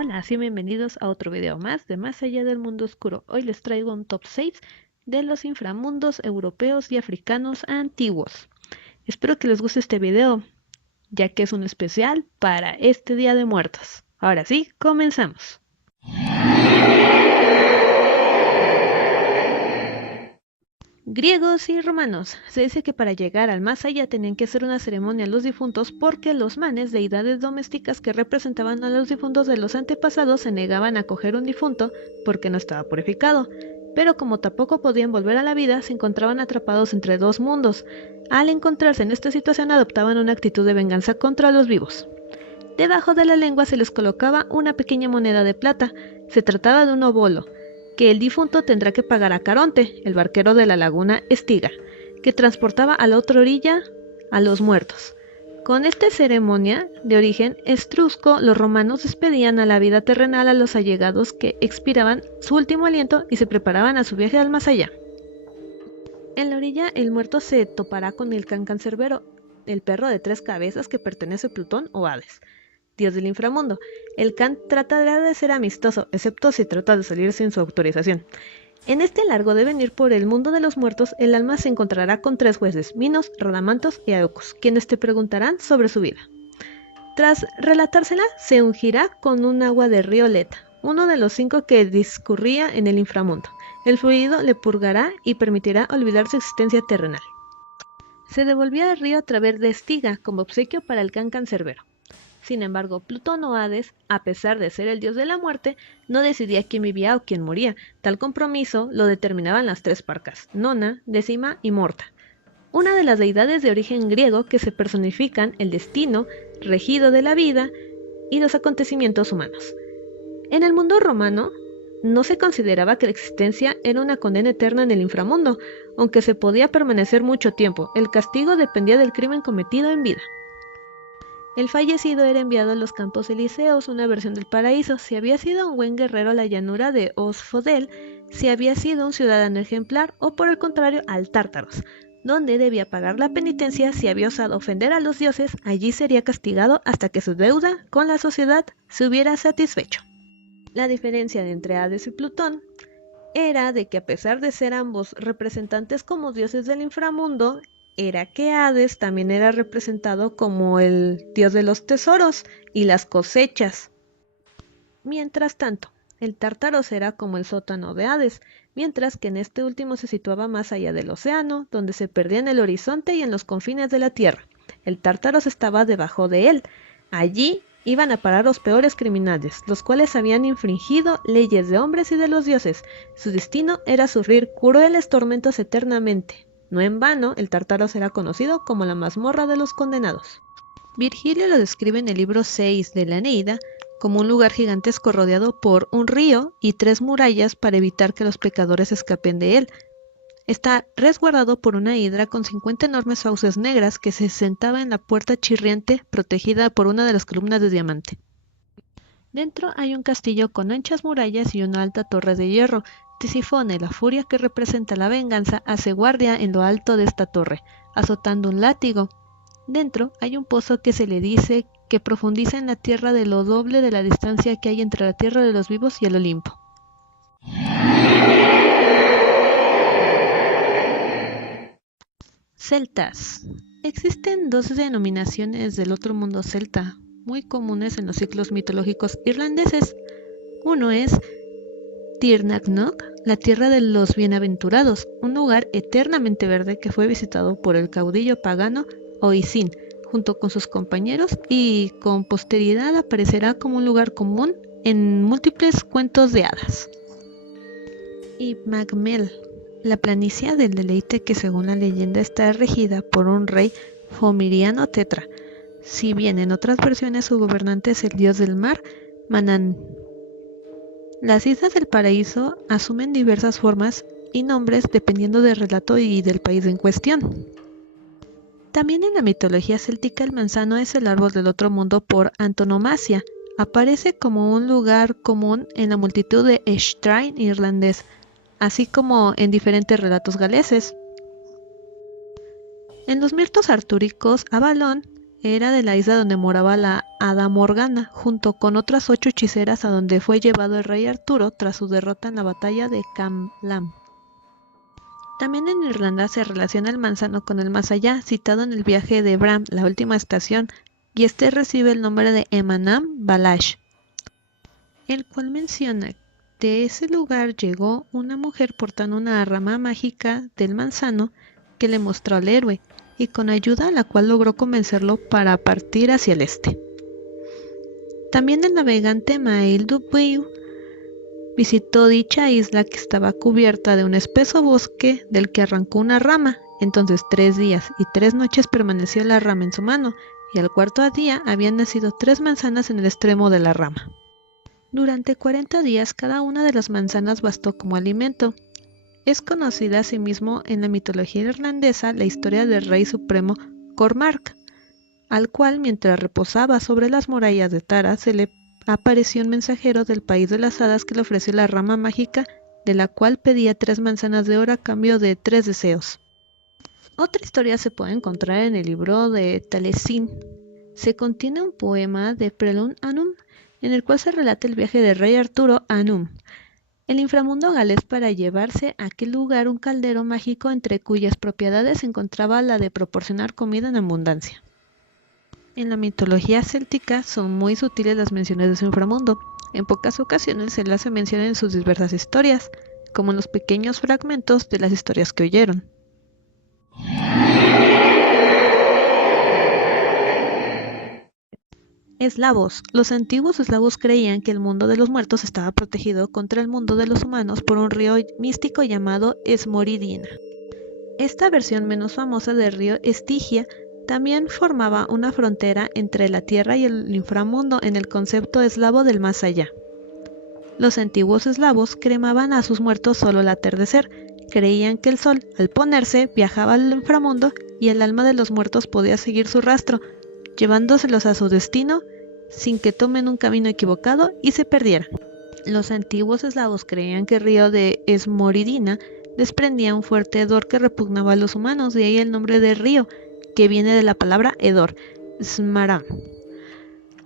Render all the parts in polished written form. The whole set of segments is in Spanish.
Hola, y bienvenidos a otro video más de Más allá del mundo oscuro. Hoy les traigo un top 6 de los inframundos europeos y africanos antiguos. Espero que les guste este video, ya que es un especial para este Día de Muertos. Ahora sí, comenzamos. Griegos y romanos. Se dice que para llegar al más allá tenían que hacer una ceremonia a los difuntos porque los manes, deidades domésticas que representaban a los difuntos de los antepasados, se negaban a coger un difunto porque no estaba purificado. Pero como tampoco podían volver a la vida, se encontraban atrapados entre dos mundos. Al encontrarse en esta situación adoptaban una actitud de venganza contra los vivos. Debajo de la lengua se les colocaba una pequeña moneda de plata. Se trataba de un obolo, que el difunto tendrá que pagar a Caronte, el barquero de la laguna Estiga, que transportaba a la otra orilla a los muertos. Con esta ceremonia de origen etrusco, los romanos despedían a la vida terrenal a los allegados que expiraban su último aliento y se preparaban a su viaje al más allá. En la orilla, el muerto se topará con el can cancerbero, el perro de tres cabezas que pertenece a Plutón o Hades, dios del inframundo. El Can tratará de ser amistoso, excepto si trata de salir sin su autorización. En este largo devenir por el mundo de los muertos, el alma se encontrará con tres jueces, Minos, Radamantos y Aucus, quienes te preguntarán sobre su vida. Tras relatársela, se ungirá con un agua de río Leta, uno de los 5 que discurría en el inframundo. El fluido le purgará y permitirá olvidar su existencia terrenal. Se devolvía al río a través de Estiga como obsequio para el Can cancerbero. Sin embargo, Plutón o Hades, a pesar de ser el dios de la muerte, no decidía quién vivía o quién moría. Tal compromiso lo determinaban las tres parcas, Nona, Décima y Morta, una de las deidades de origen griego que se personifican el destino, regido de la vida y los acontecimientos humanos. En el mundo romano, no se consideraba que la existencia era una condena eterna en el inframundo, aunque se podía permanecer mucho tiempo. El castigo dependía del crimen cometido en vida. El fallecido era enviado a los Campos Elíseos, una versión del paraíso, si había sido un buen guerrero a la llanura de Osfodel, si había sido un ciudadano ejemplar o por el contrario al Tártaros, donde debía pagar la penitencia si había osado ofender a los dioses. Allí sería castigado hasta que su deuda con la sociedad se hubiera satisfecho. La diferencia entre Hades y Plutón era de que a pesar de ser ambos representantes como dioses del inframundo, era que Hades también era representado como el dios de los tesoros y las cosechas. Mientras tanto, el Tártaros era como el sótano de Hades, mientras que en este último se situaba más allá del océano, donde se perdía en el horizonte y en los confines de la tierra. El Tártaros estaba debajo de él. Allí iban a parar los peores criminales, los cuales habían infringido leyes de hombres y de los dioses. Su destino era sufrir crueles tormentos eternamente. No en vano, el Tártaro será conocido como la mazmorra de los condenados. Virgilio lo describe en el libro 6 de la Eneida como un lugar gigantesco rodeado por un río y 3 murallas para evitar que los pecadores escapen de él. Está resguardado por una hidra con 50 enormes fauces negras que se sentaba en la puerta chirriante protegida por una de las columnas de diamante. Dentro hay un castillo con anchas murallas y una alta torre de hierro. Tisifone, la furia que representa la venganza, hace guardia en lo alto de esta torre, azotando un látigo. Dentro hay un pozo que se le dice que profundiza en la tierra de lo doble de la distancia que hay entre la tierra de los vivos y el Olimpo. Celtas. Existen dos denominaciones del otro mundo celta, muy comunes en los ciclos mitológicos irlandeses. Uno es Tirnagnog, la tierra de los bienaventurados, un lugar eternamente verde que fue visitado por el caudillo pagano Oisin, junto con sus compañeros, y con posteridad aparecerá como un lugar común en múltiples cuentos de hadas. Y Magmel, la planicie del deleite que según la leyenda está regida por un rey fomiriano tetra, si bien en otras versiones su gobernante es el dios del mar, Manan. Las islas del paraíso asumen diversas formas y nombres dependiendo del relato y del país en cuestión. También en la mitología céltica el manzano es el árbol del otro mundo por antonomasia. Aparece como un lugar común en la multitud de Shtrein irlandés, así como en diferentes relatos galeses. En los mitos artúricos, Avalon era de la isla donde moraba la hada Morgana, junto con otras 8 hechiceras a donde fue llevado el rey Arturo tras su derrota en la batalla de Camlan. También en Irlanda se relaciona el manzano con el más allá, citado en el viaje de Bram, la última estación, y este recibe el nombre de Emanam Balash, el cual menciona de ese lugar llegó una mujer portando una rama mágica del manzano que le mostró al héroe, y con ayuda a la cual logró convencerlo para partir hacia el este. También el navegante Mael Dupuy visitó dicha isla que estaba cubierta de un espeso bosque del que arrancó una rama. Entonces 3 días y 3 noches permaneció la rama en su mano, y al cuarto día habían nacido 3 manzanas en el extremo de la rama. Durante 40 días cada una de las manzanas bastó como alimento. Es conocida asimismo en la mitología irlandesa la historia del rey supremo Cormac, al cual mientras reposaba sobre las murallas de Tara se le apareció un mensajero del país de las hadas que le ofreció la rama mágica, de la cual pedía 3 manzanas de oro a cambio de 3 deseos. Otra historia se puede encontrar en el libro de Taliesin. Se contiene un poema de Prelun Anum, en el cual se relata el viaje del rey Arturo a Anum, el inframundo galés, para llevarse a aquel lugar un caldero mágico entre cuyas propiedades se encontraba la de proporcionar comida en abundancia. En la mitología céltica son muy sutiles las menciones de su inframundo. En pocas ocasiones se le hace mención en sus diversas historias, como en los pequeños fragmentos de las historias que oyeron. Eslavos. Los antiguos eslavos creían que el mundo de los muertos estaba protegido contra el mundo de los humanos por un río místico llamado Esmoridina. Esta versión menos famosa del río Estigia también formaba una frontera entre la tierra y el inframundo en el concepto eslavo del más allá. Los antiguos eslavos cremaban a sus muertos solo al atardecer. Creían que el sol, al ponerse, viajaba al inframundo y el alma de los muertos podía seguir su rastro, llevándoselos a su destino sin que tomen un camino equivocado y se perdieran. Los antiguos eslavos creían que el río de Esmoridina desprendía un fuerte hedor que repugnaba a los humanos, de ahí el nombre del río, que viene de la palabra hedor, smaram.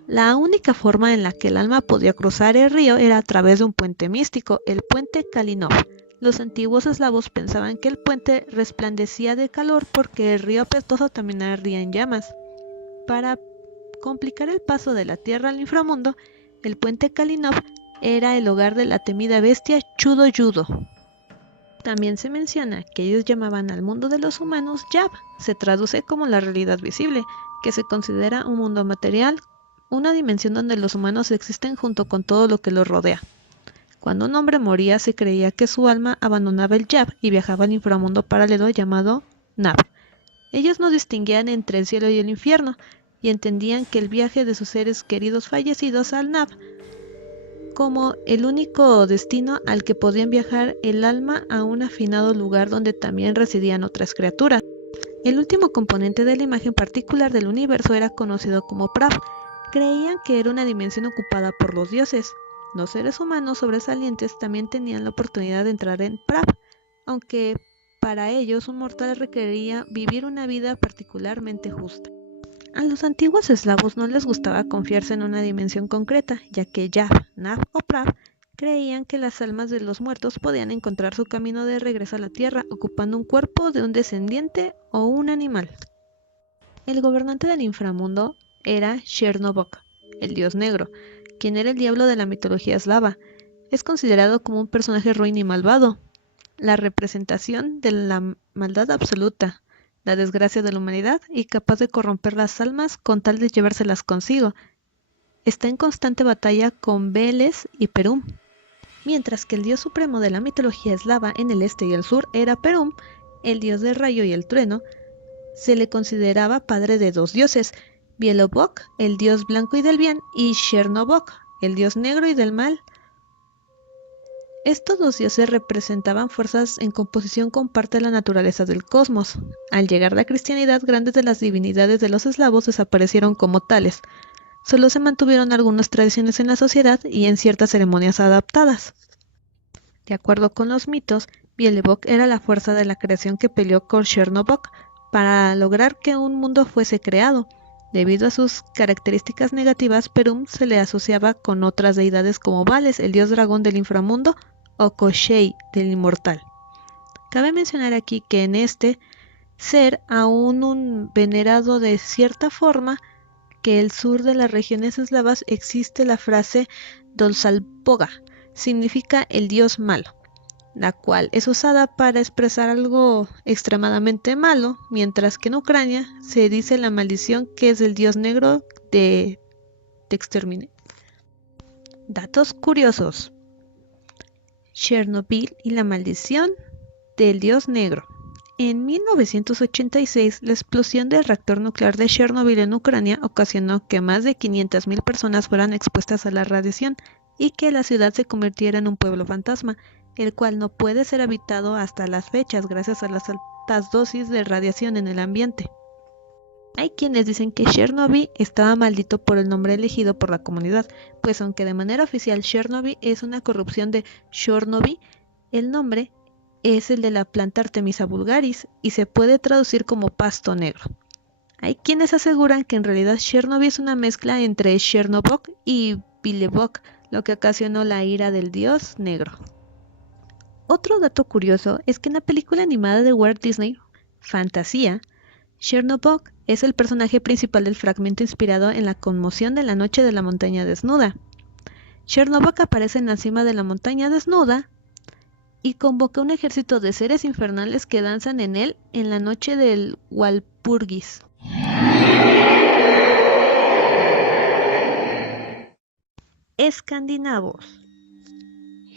La única forma en la que el alma podía cruzar el río era a través de un puente místico, el puente Kalinov. Los antiguos eslavos pensaban que el puente resplandecía de calor porque el río apestoso también ardía en llamas. Para complicar el paso de la tierra al inframundo, el puente Kalinov era el hogar de la temida bestia Chudo-Yudo. También se menciona que ellos llamaban al mundo de los humanos Yab, se traduce como la realidad visible, que se considera un mundo material, una dimensión donde los humanos existen junto con todo lo que los rodea. Cuando un hombre moría se creía que su alma abandonaba el Yab y viajaba al inframundo paralelo llamado Nab. Ellos no distinguían entre el cielo y el infierno, y entendían que el viaje de sus seres queridos fallecidos al Nab como el único destino al que podían viajar el alma a un afinado lugar donde también residían otras criaturas. El último componente de la imagen particular del universo era conocido como Prav. Creían que era una dimensión ocupada por los dioses. Los seres humanos sobresalientes también tenían la oportunidad de entrar en Prav, aunque para ellos un mortal requería vivir una vida particularmente justa. A los antiguos eslavos no les gustaba confiarse en una dimensión concreta, ya que Yab, Nab o Prav creían que las almas de los muertos podían encontrar su camino de regreso a la tierra ocupando un cuerpo de un descendiente o un animal. El gobernante del inframundo era Chernobog, el dios negro, quien era el diablo de la mitología eslava. Es considerado como un personaje ruin y malvado, la representación de la maldad absoluta, la desgracia de la humanidad y capaz de corromper las almas con tal de llevárselas consigo. Está en constante batalla con Veles y Perum. Mientras que el dios supremo de la mitología eslava en el este y el sur era Perum, el dios del rayo y el trueno, se le consideraba padre de 2 dioses, Bielobog, el dios blanco y del bien, y Chernobog, el dios negro y del mal. Estos 2 dioses representaban fuerzas en composición con parte de la naturaleza del cosmos. Al llegar la cristianidad, grandes de las divinidades de los eslavos desaparecieron como tales. Solo se mantuvieron algunas tradiciones en la sociedad y en ciertas ceremonias adaptadas. De acuerdo con los mitos, Bielebog era la fuerza de la creación que peleó con Chernobog para lograr que un mundo fuese creado. Debido a sus características negativas, Perun se le asociaba con otras deidades como Vales, el dios dragón del inframundo, o Koshei, del inmortal. Cabe mencionar aquí que en este ser aún un venerado de cierta forma, que el sur de las regiones eslavas existe la frase Dolzalboga, significa el dios malo, la cual es usada para expresar algo extremadamente malo, mientras que en Ucrania se dice la maldición que es del dios negro de extermine. Datos curiosos. Chernobyl y la maldición del dios negro. En 1986, la explosión del reactor nuclear de Chernobyl en Ucrania ocasionó que más de 500.000 personas fueran expuestas a la radiación y que la ciudad se convirtiera en un pueblo fantasma, el cual no puede ser habitado hasta las fechas gracias a las altas dosis de radiación en el ambiente. Hay quienes dicen que Chernobyl estaba maldito por el nombre elegido por la comunidad, pues aunque de manera oficial Chernobyl es una corrupción de Chornobyl, el nombre es el de la planta Artemisa vulgaris y se puede traducir como pasto negro. Hay quienes aseguran que en realidad Chernobyl es una mezcla entre Chernobog y Bilebog, lo que ocasionó la ira del dios negro. Otro dato curioso es que en la película animada de Walt Disney, Fantasía, Chernobog es el personaje principal del fragmento inspirado en la conmoción de la noche de la montaña desnuda. Chernobog aparece en la cima de la montaña desnuda y convoca un ejército de seres infernales que danzan en él en la noche del Walpurgis. Escandinavos.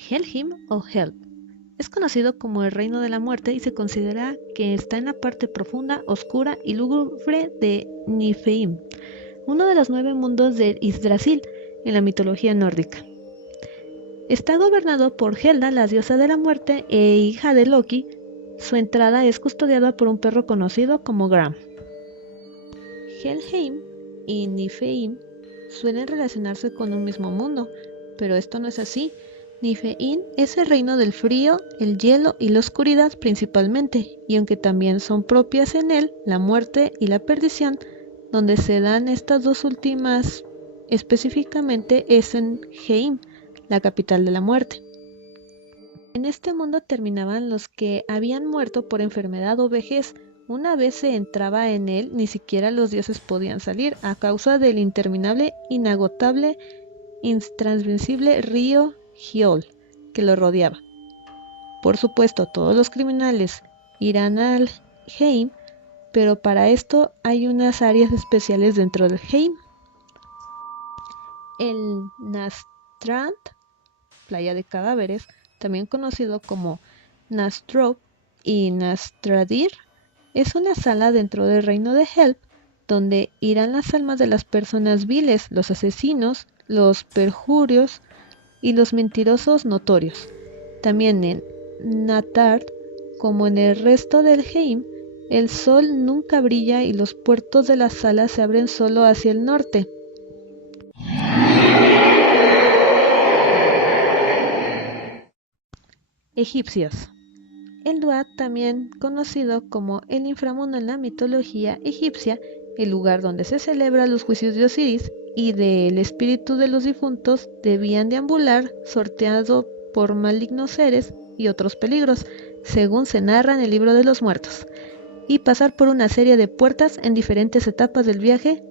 Helheim o Hel es conocido como el reino de la muerte y se considera que está en la parte profunda, oscura y lúgubre de Niflheim, uno de los 9 mundos de Yggdrasil en la mitología nórdica. Está gobernado por Helda, la diosa de la muerte e hija de Loki. Su entrada es custodiada por un perro conocido como Gram. Helheim y Niflheim suelen relacionarse con un mismo mundo, pero esto no es así. Niflheim es el reino del frío, el hielo y la oscuridad principalmente, y aunque también son propias en él la muerte y la perdición, donde se dan estas dos últimas específicamente es en Heim, la capital de la muerte. En este mundo terminaban los que habían muerto por enfermedad o vejez. Una vez se entraba en él, ni siquiera los dioses podían salir a causa del interminable, inagotable, intransmisible río Gjoll que lo rodeaba. Por supuesto, todos los criminales irán al Heim, pero para esto hay unas áreas especiales dentro del Heim. El Nastrand, playa de cadáveres, también conocido como Nastrop y Nastradir, es una sala dentro del reino de Hel, donde irán las almas de las personas viles, los asesinos, los perjurios y los mentirosos notorios. También en Natard, como en el resto del Heim, el sol nunca brilla y los puertos de la sala se abren solo hacia el norte. Egipcios. El Duat, también conocido como el inframundo en la mitología egipcia, el lugar donde se celebran los juicios de Osiris y del espíritu de los difuntos, debían deambular sorteado por malignos seres y otros peligros, según se narra en el libro de los muertos, y pasar por una serie de puertas en diferentes etapas del viaje,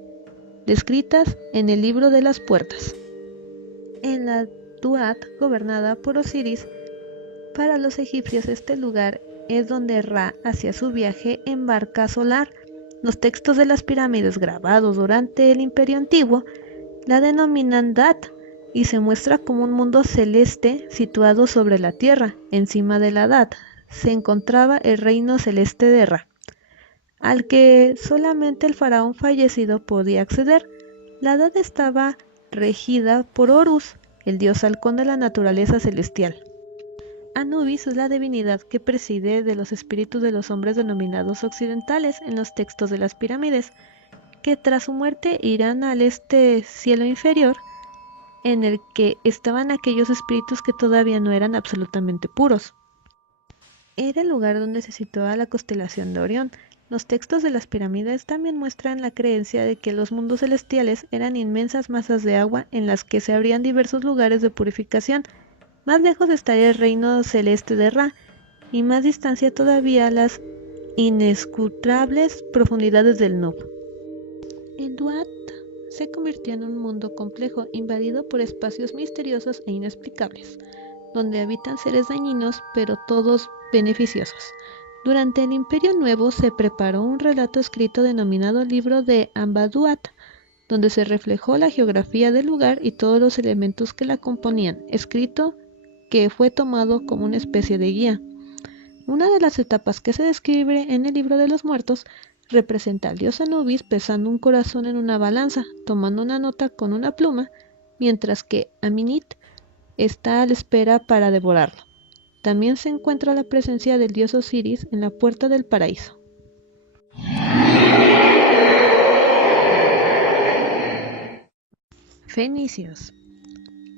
descritas en el libro de las puertas. En la Duat, gobernada por Osiris, para los egipcios este lugar es donde Ra hacía su viaje en barca solar. Los textos de las pirámides grabados durante el Imperio Antiguo la denominan Dat y se muestra como un mundo celeste situado sobre la tierra. Encima de la Dat se encontraba el reino celeste de Ra, al que solamente el faraón fallecido podía acceder. La Dat estaba regida por Horus, el dios halcón de la naturaleza celestial. Anubis es la divinidad que preside de los espíritus de los hombres denominados occidentales en los textos de las pirámides, que tras su muerte irán al cielo inferior, en el que estaban aquellos espíritus que todavía no eran absolutamente puros. Era el lugar donde se situaba la constelación de Orión, Los textos de las pirámides también muestran la creencia de que los mundos celestiales eran inmensas masas de agua en las que se abrían diversos lugares de purificación. Más lejos estaría el reino celeste de Ra, y más distancia todavía las inescrutables profundidades del Nub. El Duat se convirtió en un mundo complejo, invadido por espacios misteriosos e inexplicables, donde habitan seres dañinos, pero todos beneficiosos. Durante el Imperio Nuevo se preparó un relato escrito denominado Libro de Amba-Duat, donde se reflejó la geografía del lugar y todos los elementos que la componían, escrito que fue tomado como una especie de guía. Una de las etapas que se describe en el Libro de los Muertos representa al dios Anubis pesando un corazón en una balanza, tomando una nota con una pluma, mientras que Aminit está a la espera para devorarlo. También se encuentra la presencia del dios Osiris en la puerta del paraíso. Fenicios.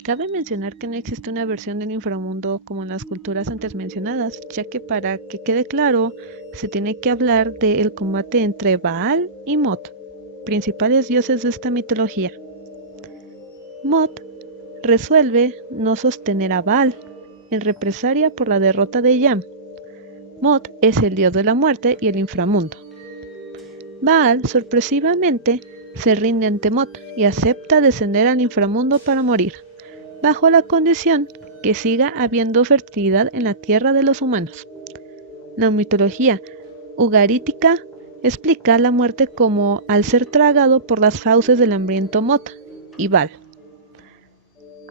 Cabe mencionar que no existe una versión del inframundo como en las culturas antes mencionadas, ya que para que quede claro, se tiene que hablar del combate entre Baal y Mot, principales dioses de esta mitología. Mot resuelve no sostener a Baal, en represalia por la derrota de Yam. Mot es el dios de la muerte y el inframundo. Baal, sorpresivamente, se rinde ante Mot y acepta descender al inframundo para morir, bajo la condición que siga habiendo fertilidad en la tierra de los humanos. La mitología ugarítica explica la muerte como al ser tragado por las fauces del hambriento Mot y Baal.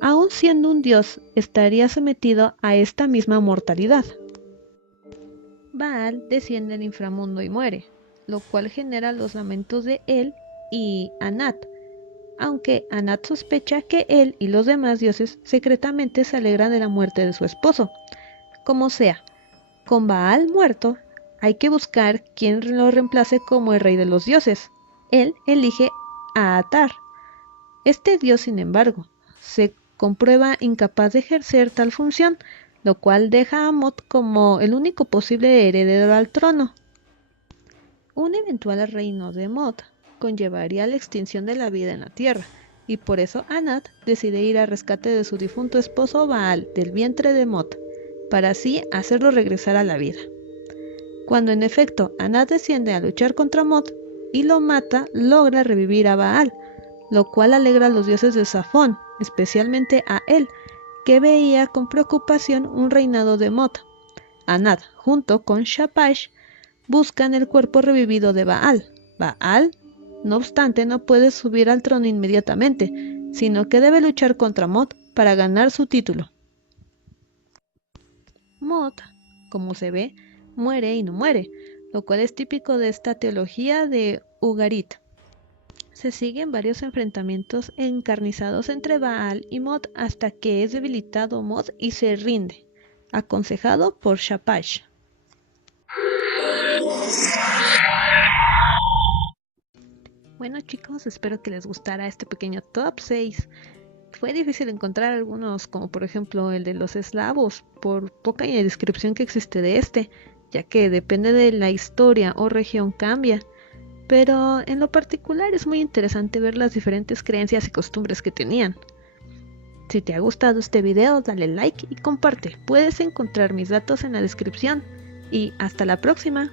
Aun siendo un dios, estaría sometido a esta misma mortalidad. Baal desciende al inframundo y muere, lo cual genera los lamentos de él y Anat, aunque Anat sospecha que él y los demás dioses secretamente se alegran de la muerte de su esposo. Como sea, con Baal muerto, hay que buscar quién lo reemplace como el rey de los dioses. Él elige a Atar. Este dios, sin embargo, se comprueba incapaz de ejercer tal función, lo cual deja a Mot como el único posible heredero al trono. Un eventual reino de Mot conllevaría la extinción de la vida en la tierra, y por eso Anat decide ir al rescate de su difunto esposo Baal del vientre de Mot, para así hacerlo regresar a la vida. Cuando en efecto Anat desciende a luchar contra Mot y lo mata, logra revivir a Baal, lo cual alegra a los dioses de Safón, especialmente a él, que veía con preocupación un reinado de Mot. Anat, junto con Shaphash, buscan el cuerpo revivido de Baal. Baal, no obstante, no puede subir al trono inmediatamente, sino que debe luchar contra Mot para ganar su título. Mot, como se ve, muere y no muere, lo cual es típico de esta teología de Ugarit. Se siguen varios enfrentamientos encarnizados entre Baal y Mot hasta que es debilitado Mot y se rinde, aconsejado por Shaphash. Bueno chicos, espero que les gustara este pequeño top 6. Fue difícil encontrar algunos, como por ejemplo el de los eslavos, por poca descripción que existe de este, ya que depende de la historia o región cambia. Pero en lo particular es muy interesante ver las diferentes creencias y costumbres que tenían. Si te ha gustado este video, dale like y comparte. Puedes encontrar mis datos en la descripción. Y hasta la próxima.